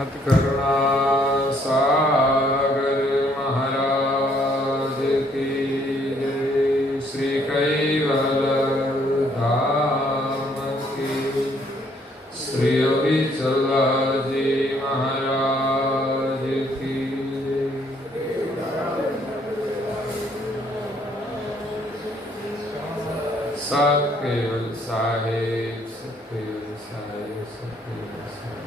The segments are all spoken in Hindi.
श्रीमद् करुणा सागर महाराज की जय। श्री कैवल धाम की श्री अविचल जी महाराज की जय। सब केवल साहेब, सब केवल साहेब, सब केवल साहेब।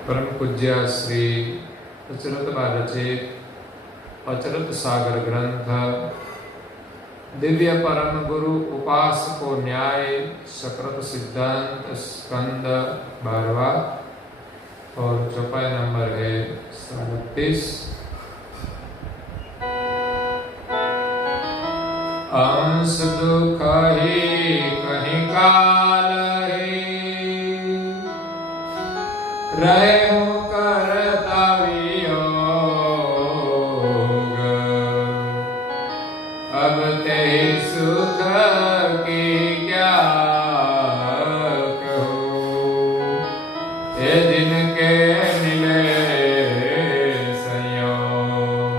परम पूज्य श्री अचरत रचित अचरत सागर ग्रंथ दिव्य परम गुरु उपासको न्याय सकृत सिद्धांत स्कंद 12 और चौपाई नंबर है 37। अंश दुख ही कहीं काल रहे हो करता वियोग, अब ते सुख की क्या कहूँ, ये दिन के मिले संयोग।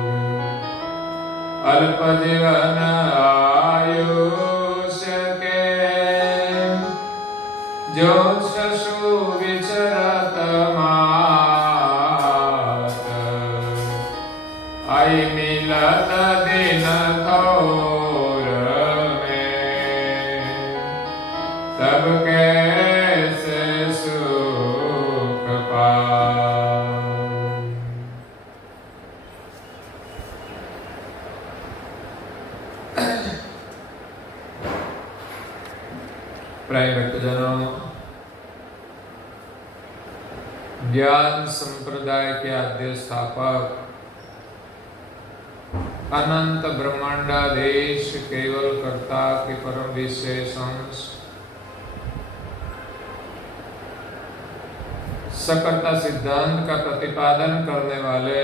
अल्प जीवन आयुष्य के जो शशु विचरत मात, आई मिलत दिन थोर में, तब कैसे सुख पाऊं। प्राय भक्तजनों, ज्ञान संप्रदाय के आद्य स्थापक अनंत ब्रह्मांडाधीश केवल कर्ता के परम विशेष अंश सकर्ता सिद्धांत का प्रतिपादन करने वाले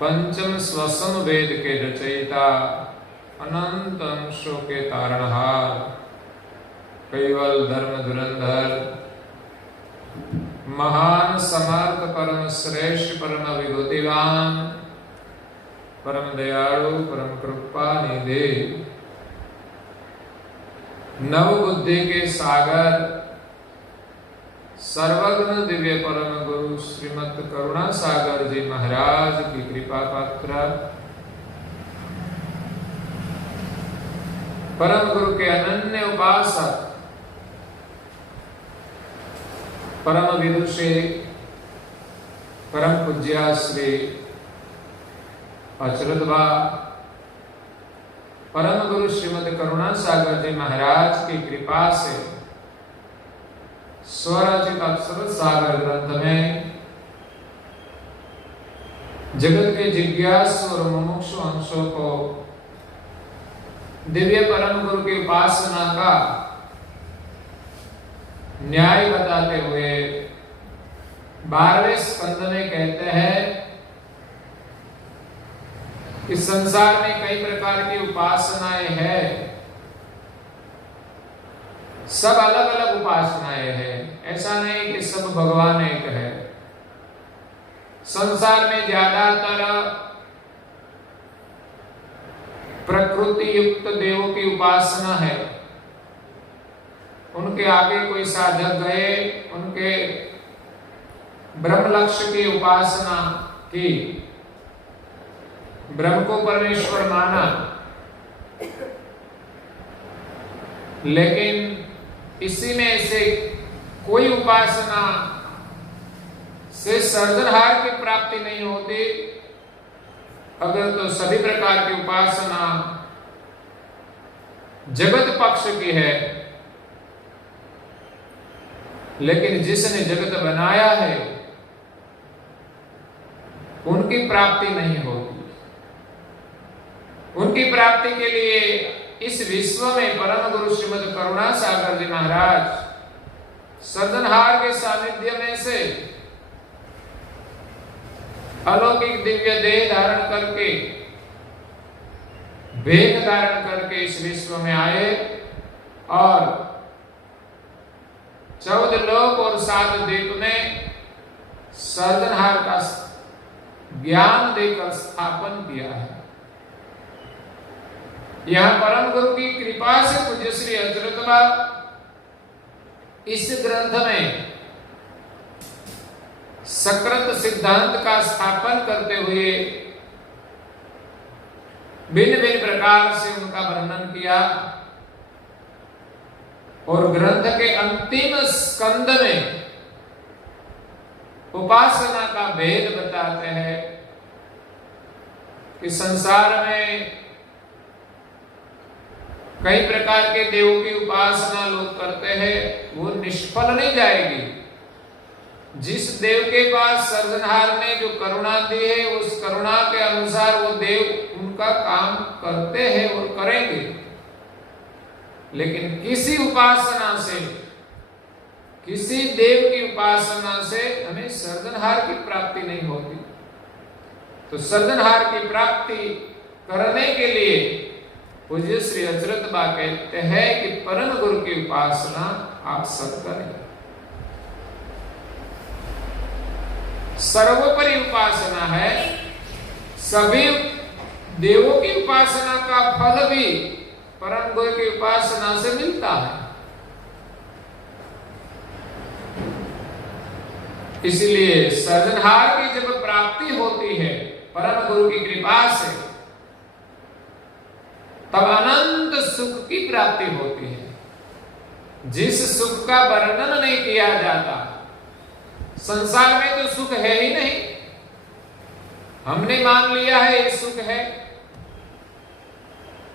पंचम स्वसम वेद के रचयिता अनंत अंशों के तारणहार केवल धर्म धुरंधर महान समर्थ परम श्रेष्ठ परम विभूतिवान परम दयालु परम कृपा निधि नव बुद्धि के सागर सर्वज्ञ दिव्य परम गुरु श्रीमद् करुणा सागर जी महाराज की कृपा पात्र परम गुरु के अनन्य उपासक परम विदुषी परम पूज्य श्री अचरतबा परम गुरु श्रीमद् करुणा सागर जी महाराज की कृपा से स्वरचित अक्षर सागर ग्रंथ में जगत के जिज्ञासु और मुमुक्षु अंशों को दिव्य परम गुरु की उपासना का न्याय बताते हुए 12वें स्कंद में कहते हैं कि संसार में कई प्रकार की उपासनाएं हैं, सब अलग अलग उपासनाएं हैं। ऐसा नहीं कि सब भगवान एक है। संसार में ज्यादातर प्रकृति युक्त देवों की उपासना है। उनके आगे कोई साधक गए, उनके ब्रह्म लक्ष्य की उपासना की, ब्रह्म को परमेश्वर माना, लेकिन इसी में से कोई उपासना से सर्जनहार की प्राप्ति नहीं होती। अगर तो सभी प्रकार की उपासना जगत पक्ष की है, लेकिन जिसने जगत बनाया है उनकी प्राप्ति नहीं होती। उनकी प्राप्ति के लिए इस विश्व में परम गुरु श्रीमद् करुणा सागर जी महाराज सर्जनहार के सानिध्य में से अलौकिक दिव्य देह धारण करके वेद धारण करके इस विश्व में आए और 14 लोक और 7 द्वीप में सर्जनहार का ज्ञान देकर स्थापन किया है। यह परम गुरु की कृपा से पूज्य श्री अचरत बाबा इस ग्रंथ में सकृत सिद्धांत का स्थापन करते हुए भिन्न भिन्न प्रकार से उनका वर्णन किया और ग्रंथ के अंतिम स्कंद में उपासना का भेद बताते हैं कि संसार में कई प्रकार के देवों की उपासना लोग करते हैं, वो निष्फल नहीं जाएगी। जिस देव के पास सर्जनहार ने जो करुणा दी है, उस करुणा के अनुसार वो देव उनका काम करते हैं और करेंगे। लेकिन किसी उपासना से, किसी देव की उपासना से हमें सर्जनहार की प्राप्ति नहीं होती। तो सर्जनहार की प्राप्ति करने के लिए पूज्य श्री अचरत बा कहते हैं कि परम गुरु की उपासना आप सब करें। सर्वोपरि उपासना है। सभी देवों की उपासना का फल भी परम गुरु की उपासना से मिलता है। इसलिए सर्जनहार की जब प्राप्ति होती है परम गुरु की कृपा से, तब अनंत सुख की प्राप्ति होती है, जिस सुख का वर्णन नहीं किया जाता। संसार में तो सुख है ही नहीं, हमने मान लिया है ये सुख है।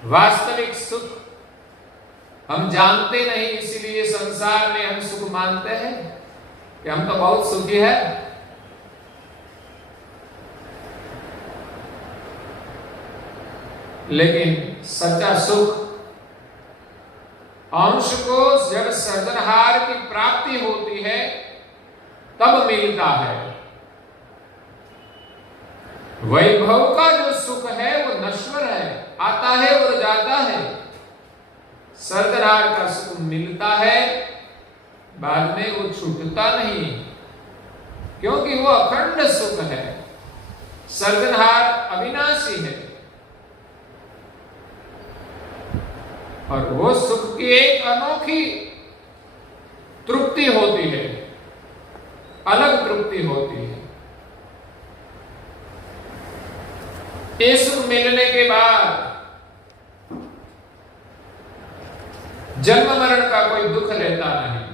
वास्तविक सुख हम जानते नहीं, इसीलिए संसार में हम सुख मानते हैं कि हम तो बहुत सुखी है। लेकिन सच्चा सुख अंश को जब सर्जनहार की प्राप्ति होती है तब मिलता है। वैभव का जो सुख है वो नश्वर है, आता है और जाता है। सर्जनहार का सुख मिलता है, बाद में वो छूटता नहीं, क्योंकि वो अखंड सुख है। सर्जनहार अविनाशी है और वो सुख की एक अनोखी तृप्ति होती है, अलग तृप्ति होती है। ये सुख मिलने के बाद जन्म मरण का कोई दुख लेता नहीं।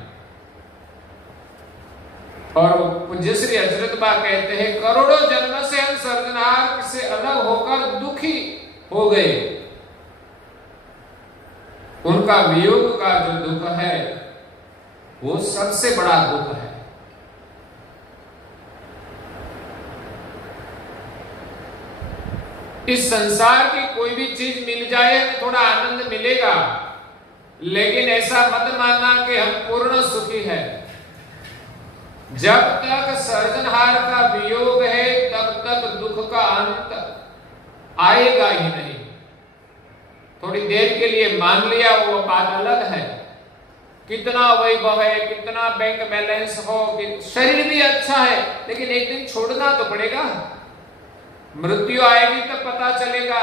और पूज्य श्री अचरत बा कहते हैं, करोड़ों जन्म से हम सर्जनहार से अलग होकर दुखी हो गए। उनका वियोग का जो दुख है वो सबसे बड़ा दुख है। इस संसार की कोई भी चीज मिल जाए तो थोड़ा आनंद मिलेगा, लेकिन ऐसा मत मानना कि हम पूर्ण सुखी है। जब तक सर्जनहार का वियोग है तब तक दुख का अंत आएगा ही नहीं। थोड़ी देर के लिए मान लिया वो बात अलग है, कितना वैभव है, कितना बैंक बैलेंस हो, शरीर भी अच्छा है, लेकिन एक दिन छोड़ना तो पड़ेगा। मृत्यु आएगी तब पता चलेगा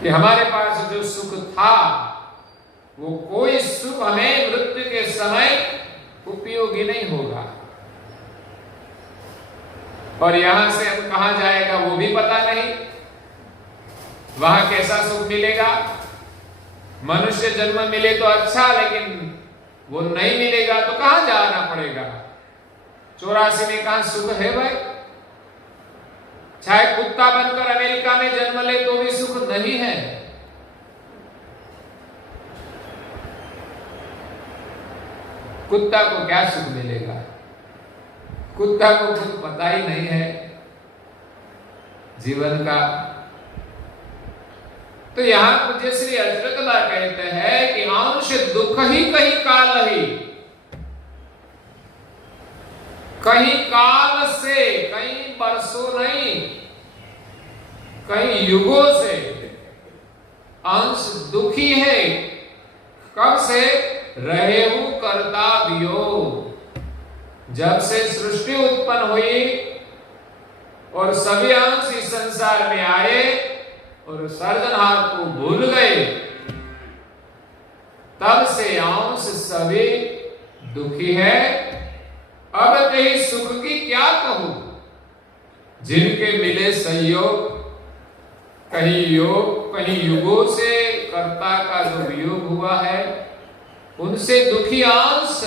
कि हमारे पास जो सुख था वो कोई सुख हमें मृत्यु के समय उपयोगी नहीं होगा। और यहां से हम कहां जाएगा वो भी पता नहीं, वहां कैसा सुख मिलेगा। मनुष्य जन्म मिले तो अच्छा, लेकिन वो नहीं मिलेगा तो कहां जाना पड़ेगा। 84 में कहां सुख है भाई। चाहे कुत्ता बनकर अमेरिका में जन्म ले तो भी सुख नहीं है। कुत्ता को क्या सुख मिलेगा, कुत्ता को कुछ पता ही नहीं है जीवन का। तो यहां पूज्य श्री अचरत बा कहते हैं कि अंश दुख ही कहीं काल ही, कहीं काल से, कहीं वर्षों नहीं, कहीं युगों से अंश दुखी है, कब से? रहेहु करता वियोग, जब से सृष्टि उत्पन्न हुई और सभी अंश इस संसार में आए और सर्जनहार को भूल गए, तब से अंश सभी दुखी है। अब कहीं सुख की क्या कहूं, जिनके मिले संयोग, कहीं योग कहीं युगों से कर्ता का जो वियोग हुआ है, उनसे दुखी अंश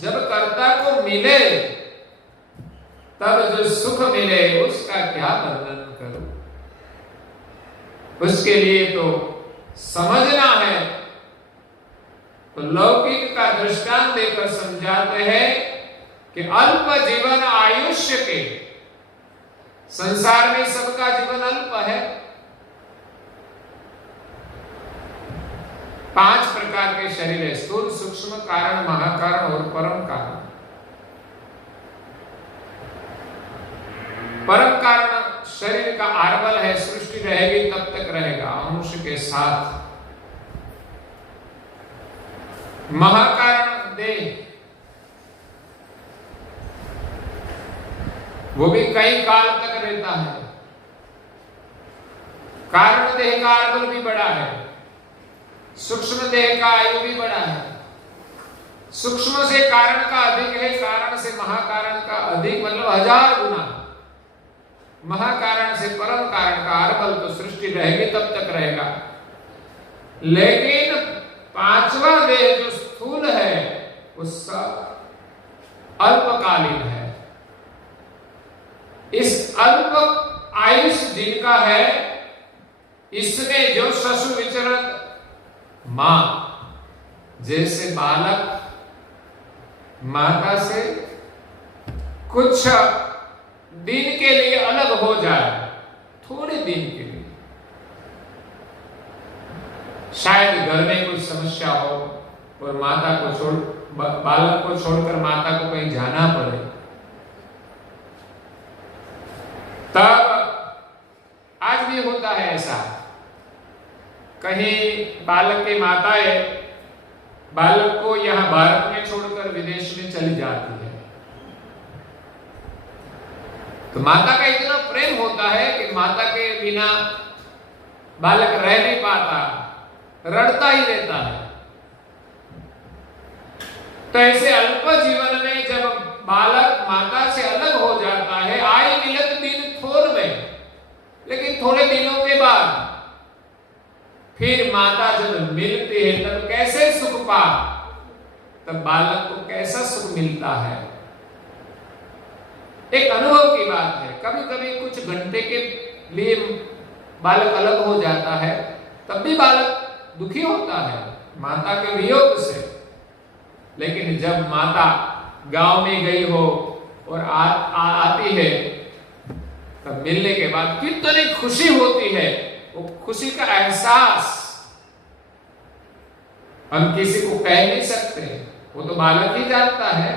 जब कर्ता को मिले तब जो सुख मिले उसका क्या वर्णन करूं। उसके लिए तो समझना है। तो लौकिक का दृष्टांत देकर समझाते हैं कि अल्प जीवन आयुष्य के, संसार में सबका जीवन अल्प है। 5 प्रकार के शरीर है, स्थूल, सूक्ष्म, कारण, महाकारण और परम कारण। परम कारण शरीर का आर्बल है, सृष्टि रहेगी तब तक रहेगा अंश के साथ। महाकारण देह, वो भी कई काल तक रहता है। कारण देह का आर्बल भी बड़ा है, सूक्ष्म देह का आयु भी बड़ा है। सूक्ष्म से कारण का अधिक है, कारण से महाकारण का अधिक, मतलब 1000 गुना। महाकारण से परम कारण का आर्बल तो सृष्टि रहेगी तब तक रहेगा। लेकिन 5वां देह जो स्थूल है उसका अल्पकालीन है। इस अल्प आयुष जिनका है, इसमें जो शशु विचरण मां, जैसे बालक माता से कुछ दिन के लिए अलग हो जाए, थोड़े दिन के लिए, शायद घर में कुछ समस्या हो और माता को छोड़, बालक को छोड़कर माता को कहीं जाना पड़े, तब आज भी होता है ऐसा। कहीं बालक की माताएं बालक को यहां भारत में छोड़कर विदेश में चली जाती है, तो माता का इतना प्रेम होता है कि माता के बिना बालक रह नहीं पाता, रड़ता ही रहता है। तो ऐसे अल्प जीवन में जब बालक माता से अलग हो जाता है, आए मिलत दिन थोर में, लेकिन थोड़े दिनों के बाद फिर माता जब मिलती है तब कैसे सुख पा, तब बालक को कैसा सुख मिलता है। एक अनुभव की बात है। कभी कभी कुछ घंटे के लिए बालक अलग हो जाता है, तब भी बालक दुखी होता है माता के वियोग से। लेकिन जब माता गांव में गई हो और आती है, तब मिलने के बाद कितनी खुशी होती है। वो खुशी का एहसास हम किसी को कह नहीं सकते, वो तो बालक ही जानता है।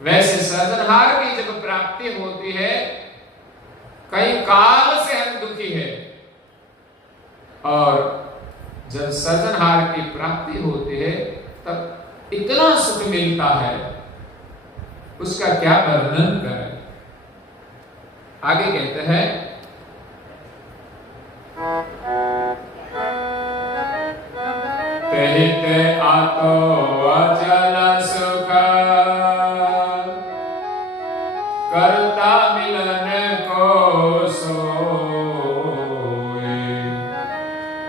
वैसे सर्जनहार की जब प्राप्ति होती है, कई काल से हम दुखी है, और जब सर्जनहार की प्राप्ति होती है तब इतना सुख मिलता है, उसका क्या वर्णन करें। आगे कहते हैं, तेहिते आतो अचल सुख करता मिलन को सोए,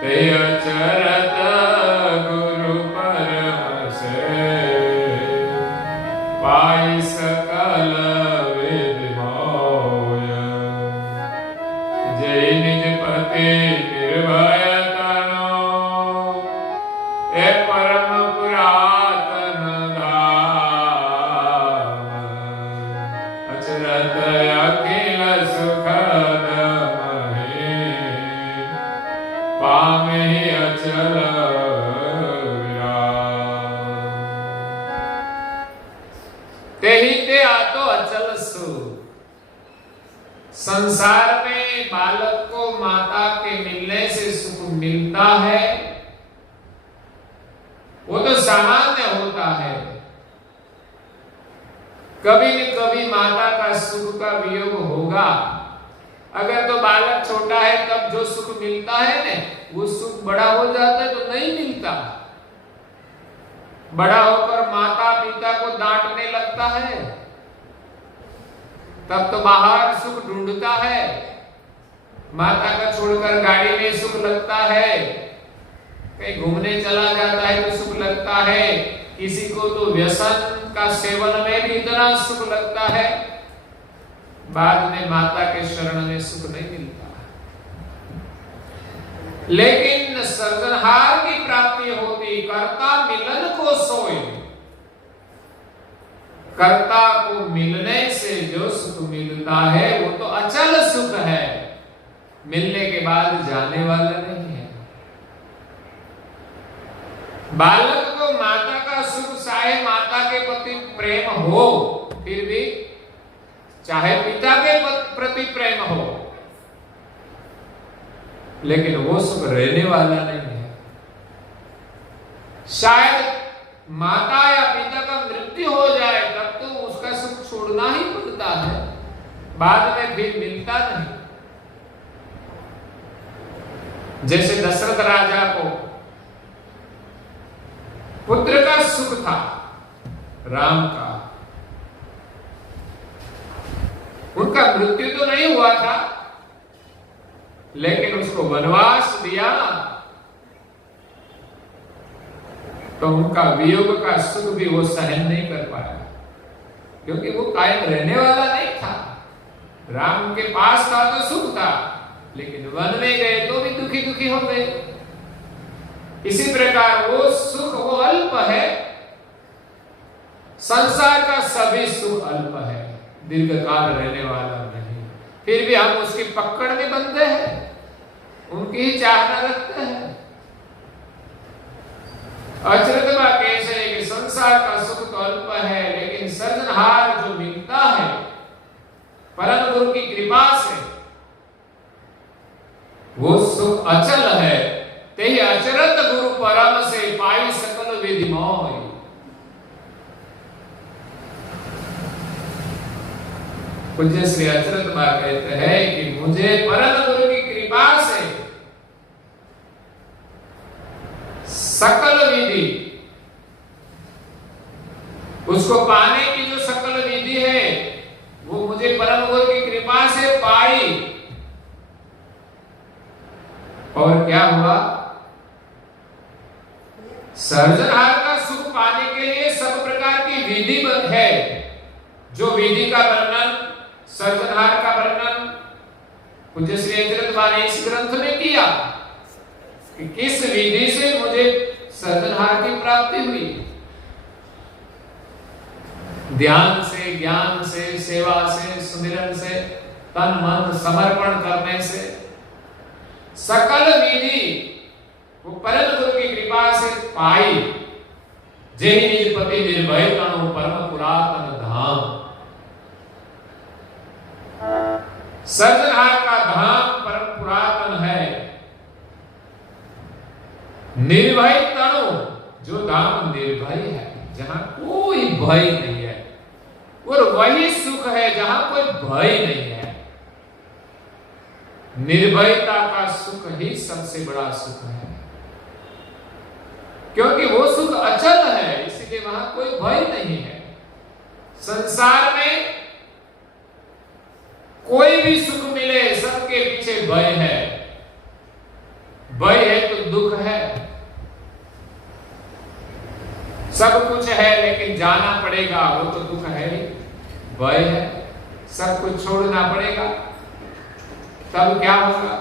ते अचरत गुरु परम से पाई सकल वेद मोय, जय निज पति निर्भय तनो, ए परम पुरातन धाम, अचरत अखिल सुखद महे, पामहि अचल विराम। तेहि ते आतो अचल सुख। संसार में बालक को माता के मिलने से सुख मिलता है, सामान्य होता है। कभी न कभी माता का सुख का वियोग होगा। अगर तो बालक छोटा है तब जो सुख मिलता है ना, वो सुख बड़ा हो जाता है तो नहीं मिलता। बड़ा होकर माता पिता को डांटने लगता है, तब तो बाहर सुख ढूंढता है। माता का छोड़कर गाड़ी में सुख लगता है, कहीं घूमने चला जाता है तो सुख लगता है, किसी को तो व्यसन का सेवन में भी इतना सुख लगता है, बाद में माता के शरण में सुख नहीं मिलता। लेकिन सृजनहार की प्राप्ति होती, कर्ता मिलन को सोए। कर्ता को मिलने से जो सुख मिलता है वो तो अचल सुख है, मिलने के बाद जाने वाला नहीं है। बालक को माता का सुख, चाहे माता के प्रति प्रेम हो, फिर भी चाहे पिता के प्रति प्रेम हो, लेकिन वो सुख रहने वाला नहीं है। शायद माता या पिता का मृत्यु हो जाए तब तो उसका सुख छोड़ना ही पड़ता है, बाद में फिर मिलता नहीं। जैसे दशरथ राजा को पुत्र का सुख था, राम का, उनका मृत्यु तो नहीं हुआ था, लेकिन उसको वनवास दिया तो उनका वियोग का सुख भी वो सहन नहीं कर पाया, क्योंकि वो कायम रहने वाला नहीं था। राम के पास था तो सुख था, लेकिन वन में गए तो भी दुखी दुखी हो गए। इसी प्रकार वो सुख वो अल्प है, संसार का सभी सुख अल्प है, दीर्घकाल रहने वाला नहीं। फिर भी हम उसकी पकड़ में बंधे हैं, उनकी ही चाहना रखते हैं। अचरत बात कैसे है कि संसार का सुख तो अल्प है, लेकिन सृजनहार जो मिलता है परम गुरु की कृपा से, वो सुख अचल है। ते ही अचरत गुरु परम से पाई सकल विधि मोय। पूज्य श्री अचरत बा कहते हैं कि मुझे परम गुरु की कृपा से सकल विधि, उसको पाने की जो सकल विधि है वो मुझे परम गुरु की कृपा से पाई। और क्या हुआ? सृजनहार का सुख पाने के लिए सब प्रकार की विधि है। जो विधि का वर्णन, सृजनहार का वर्णन पूज्य श्री अचरत बा ने इस ग्रंथ में किया कि किस विधि से मुझे सृजनहार की प्राप्ति हुई। ध्यान से, ज्ञान से, सेवा से, सुमिरन से, तन मन समर्पण करने से, सकल विधि वो परम गुरु की कृपा से पाई। जय निज पति निर्भय तनु परम पुरातन धाम। सृजनहार का धाम परम पुरातन है। निर्भय तनु, जो धाम निर्भय है, जहां कोई भय नहीं है, और वही सुख है जहां कोई भय नहीं है। निर्भयता का सुख ही सबसे बड़ा सुख है, क्योंकि वो सुख अचल है, इसलिए वहां कोई भय नहीं है। संसार में कोई भी सुख मिले, सबके पीछे भय है। भय है तो दुख है। सब कुछ है लेकिन जाना पड़ेगा, वो तो दुख है ही। भय है, सब कुछ छोड़ना पड़ेगा, तब क्या होगा?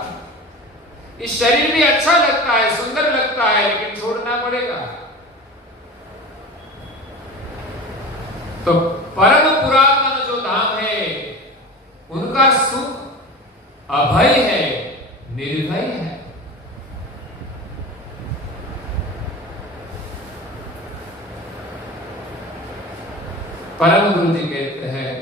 इस शरीर भी अच्छा लगता है, सुंदर लगता है, लेकिन छोड़ना पड़ेगा। तो परम पुरातन जो धाम है, उनका सुख अभय है, निर्भय है। परम गुरु जी कहते हैं,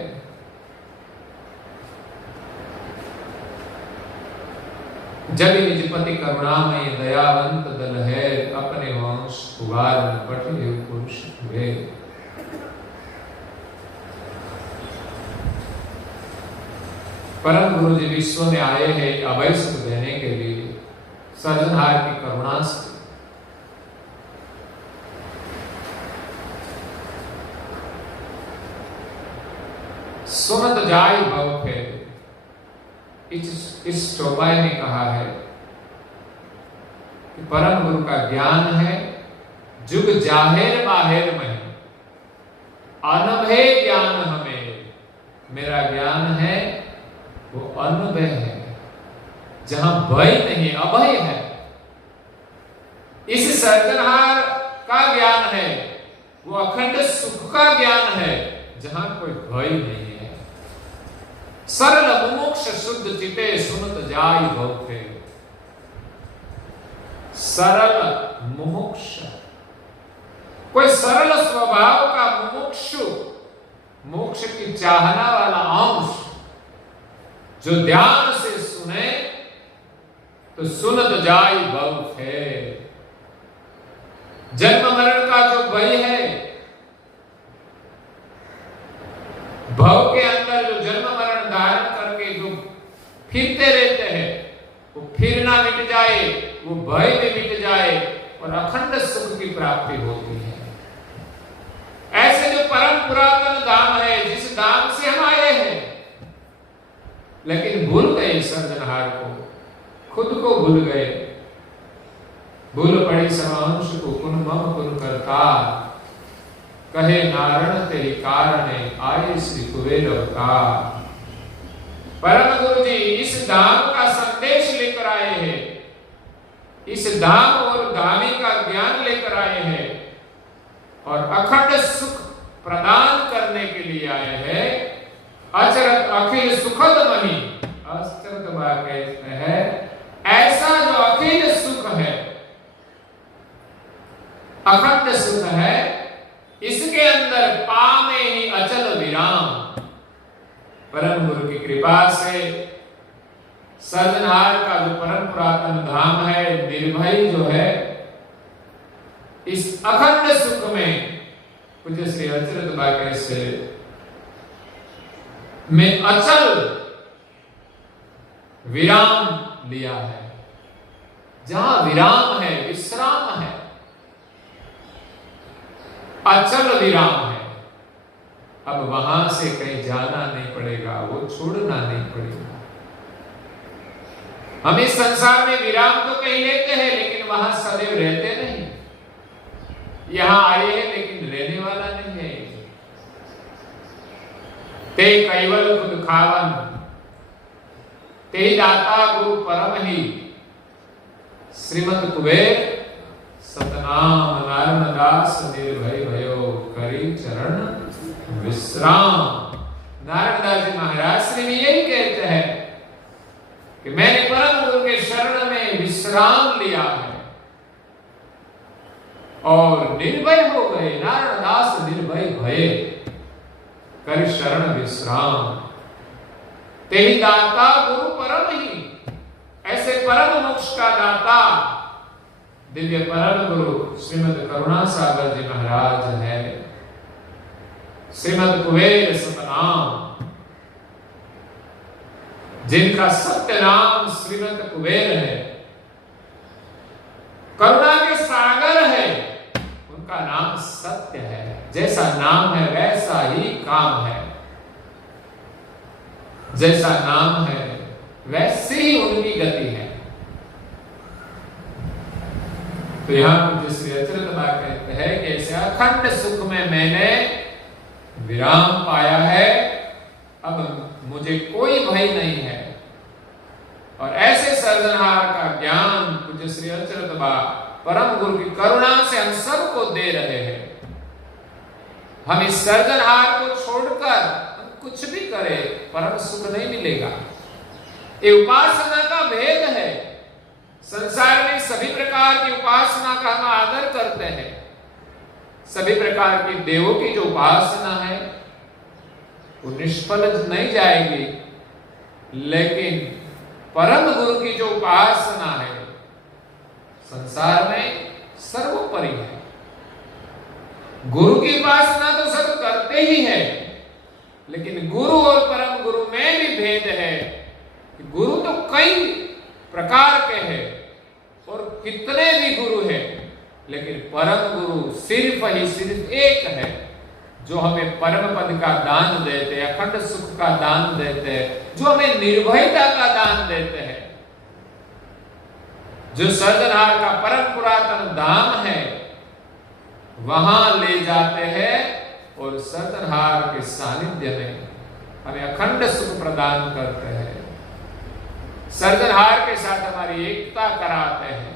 जब निज पति करुणामय दयावंत दल है, अपने वंश मोक्ष उबार न पटे पुरुष हुए। परम गुरु जी विश्व में आए हैं अभय सुख देने के लिए, सर्जनहार की करुणा से। सुनत जाय भव है, इस चौपाई ने कहा है कि परम गुरु का ज्ञान है जुग जाहिर बाहिर में, अनभय ज्ञान हमें। मेरा ज्ञान है वो अनभय है, जहां भय नहीं, अभय है। इस सर्जनहार का ज्ञान है वो अखंड सुख का ज्ञान है, जहां कोई भय नहीं है। सरल मुमुक्ष शुद्ध चिते सुनत जाय भव। सरल मुमुक्ष, कोई सरल स्वभाव का मुमुक्षु, मोक्ष की चाहना वाला अंश जो ध्यान से सुने तो सुनत जाय भव है। जन्म मरण का जो भय है, भव के अंदर जो जन्म मरण धारण करके जो फिरते रहते हैं, वो फिरना मिट जाए, वो भय भी मिट जाए और अखंड सुख की प्राप्ति होती है। ऐसे जो परम पुरातन धाम है, जिस धाम से हम आए हैं, लेकिन भूल गए सर्जनहार को, खुद को भूल गए। भूल पड़ी समांश को कुन मम कुन करता, कहे नारायण तेरी कारणे आए श्री कुबेर अवतार। परम गुरु जी इस धाम का संदेश लेकर आए हैं, इस धाम और धामी का ज्ञान लेकर आए हैं और अखंड सुख प्रदान करने के लिए आए हैं। अचरत अखिल सुखद मणि, अचरत बात कहते हैं ऐसा जो अखिल सुख है, अखंड सुख है, इसके अंदर पामे ही अचल विराम। परम गुरु की कृपा से सर्जनहार का जो परम पुरातन धाम है, निर्भय जो है, इस अखंड सुख में पूज्य श्री अचरत बाके से में अचल विराम लिया है। जहां विराम है, विश्राम है, अचल विराम है। अब वहां से कहीं जाना नहीं पड़ेगा, वो छोड़ना नहीं पड़ेगा। हम इस संसार में विराम तो कहीं लेते हैं, लेकिन वहां सदैव रहते नहीं। यहां आए हैं लेकिन रहने वाला नहीं है। ते कैवल खुद खावन, ते दाता गुरु परम ही। श्रीमद कुबेर सतनाम नारायणदास निर्भय भयो, करी चरण विश्राम। नारायणदास जी महाराज श्री में यही कहते हैं कि मैंने परम गुरु के शरण में विश्राम लिया है और निर्भय हो गए। नारायणदास निर्भय भये, कर शरण विश्राम। तेहि दाता गुरु परम ही। ऐसे परम मोक्ष का दाता दिव्य परम गुरु श्रीमद करुणा सागर जी महाराज है। श्रीमद कुबेर सतनाम, जिनका सत्य नाम श्रीमद कुबेर है, करुणा के सागर है, उनका नाम सत्य है। जैसा नाम है वैसा ही काम है, जैसा नाम है वैसी ही उनकी गति है। तो यहां पूज्य श्री अचरत बा कहते हैं कि ऐसे अखंड सुख में मैंने विराम पाया है, अब मुझे कोई भय नहीं है। और ऐसे सर्जनहार का ज्ञान पूज्य श्री अचरत बा परम गुरु की करुणा से हम सबको दे रहे हैं। हम इस सर्जनहार को छोड़कर हम कुछ भी करें, परम सुख नहीं मिलेगा। ये उपासना का भेद है। संसार में सभी प्रकार की उपासना का हम आदर करते हैं। सभी प्रकार की देवों की जो उपासना है वो निष्फल नहीं जाएगी, लेकिन परम गुरु की जो उपासना है, संसार में सर्वोपरि है। गुरु की उपासना तो सब करते ही है, लेकिन गुरु और परम गुरु में भी भेद है। गुरु तो कई प्रकार के हैं और कितने भी गुरु हैं, लेकिन परम गुरु सिर्फ एक है, जो हमें परम पद का दान देते हैं, अखंड सुख का दान देते हैं, जो हमें निर्भयता का दान देते हैं, जो सर्जनहार का परम पुरातन धाम है वहां ले जाते हैं और सर्जनहार के सानिध्य में हमें अखंड सुख प्रदान करते हैं, सर्जनहार के साथ हमारी एकता कराते हैं।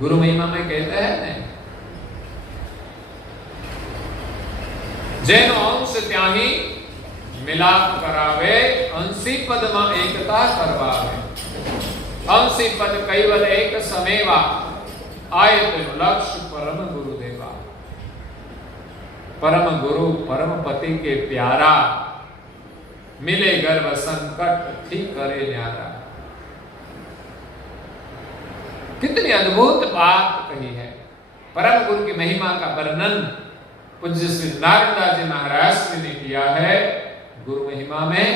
गुरु महिमा में कहते हैं जैनो अंश त्याही मिलाप करावे, अंशी पद में एकता करवावे। अंशी पद कैवल एक समेवा, आए तेनु लक्ष्य परम गुरुदेवा। परम गुरु परम पति के प्यारा, मिले गर्भ संकट ठीक करे न्यारा। कितनी अद्भुत बात कही है। परम गुरु की महिमा का वर्णन पूज्य श्री नारायण जी महाराज ने किया है गुरु महिमा में,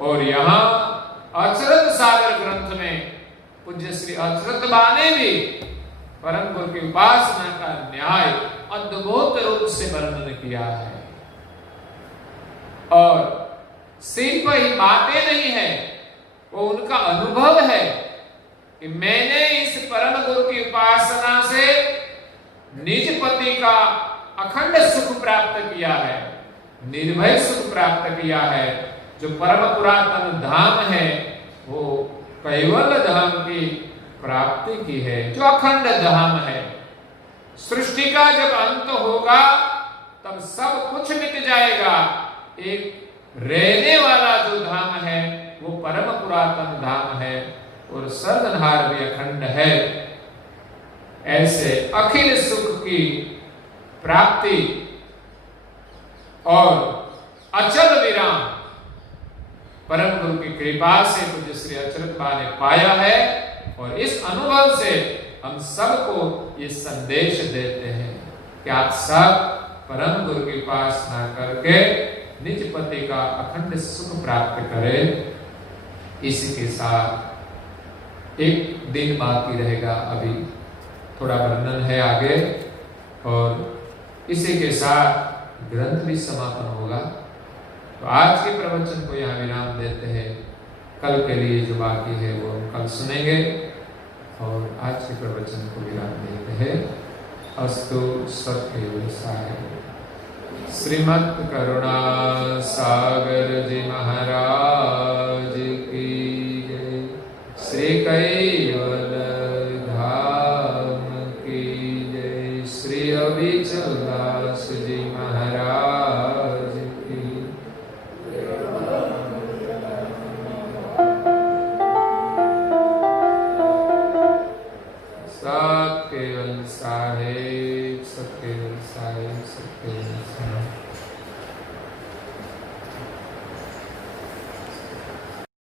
और यहाँ अचरत सागर ग्रंथ में पूज्य श्री अचरत बा ने भी परम गुरु की उपासना का न्याय अद्भुत रूप से वर्णन किया है। और सिर्फ ही बातें नहीं है, वो उनका अनुभव है कि मैंने इस परम गुरु की उपासना से निज पति का अखंड सुख प्राप्त किया है, निर्भय सुख प्राप्त किया है। जो परम पुरातन धाम है वो कैवल्य धाम की प्राप्ति की है, जो अखंड धाम है। सृष्टि का जब अंत होगा तब सब कुछ मिट जाएगा। एक रहने वाला जो धाम है वो परम पुरातन धाम है और सर्जनहार भी अखंड है। ऐसे अखिल सुख की प्राप्ति और अचल विराम परम गुरु की कृपा से पूज्य श्री अचरत बा ने पाया है, और इस अनुभव से हम सबको ये संदेश देते हैं कि आप सब परम गुरु की उपासना करके निज पति का अखंड सुख प्राप्त करें। इसी के साथ एक दिन बाकी रहेगा, अभी थोड़ा वर्णन है आगे, और इसी के साथ ग्रंथ भी समापन होगा। तो आज के प्रवचन को यहाँ विराम देते हैं। कल के लिए जो बाकी है वो हम कल सुनेंगे, और आज के प्रवचन को विराम देते हैं। अस्तु सत्य श्रीमद् करुणा सागर जी महाराज